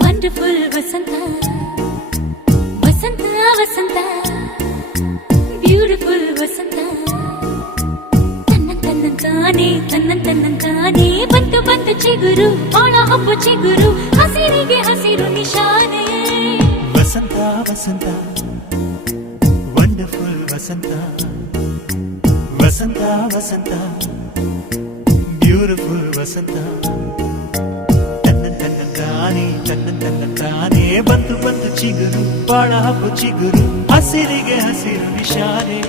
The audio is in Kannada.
ವಂಡರ್ಫುಲ್ ವಸಂತ ವಸಂತ ವಸಂತ ಬ್ಯೂಟಿಫುಲ್ ವಸಂತ ತನ್ನಂತಾನೆ ಬಂತು ಬಂತು ಚಿಗುರು ಒಣ ಹಬ್ಬ ಚಿಗುರು ಹಸಿರಿಗೆ ಹಸಿರು ನಿಶಾನೆ ವಸಂತ ವಸಂತ ವಂಡರ್ಫುಲ್ ವಸಂತ ವಸಂತ ವಸಂತ ಬ್ಯೂಟಿಫುಲ್ ವಸಂತ ತನ್ನಂತಾನೆ ಬಂತು ಬಂತು ಚಿಗುರು ಬಾಳ ಹಬ್ಬ ಚಿಗುರು ಹಸಿರಿಗೆ ಹಸಿರು ನಿಶಾನೆ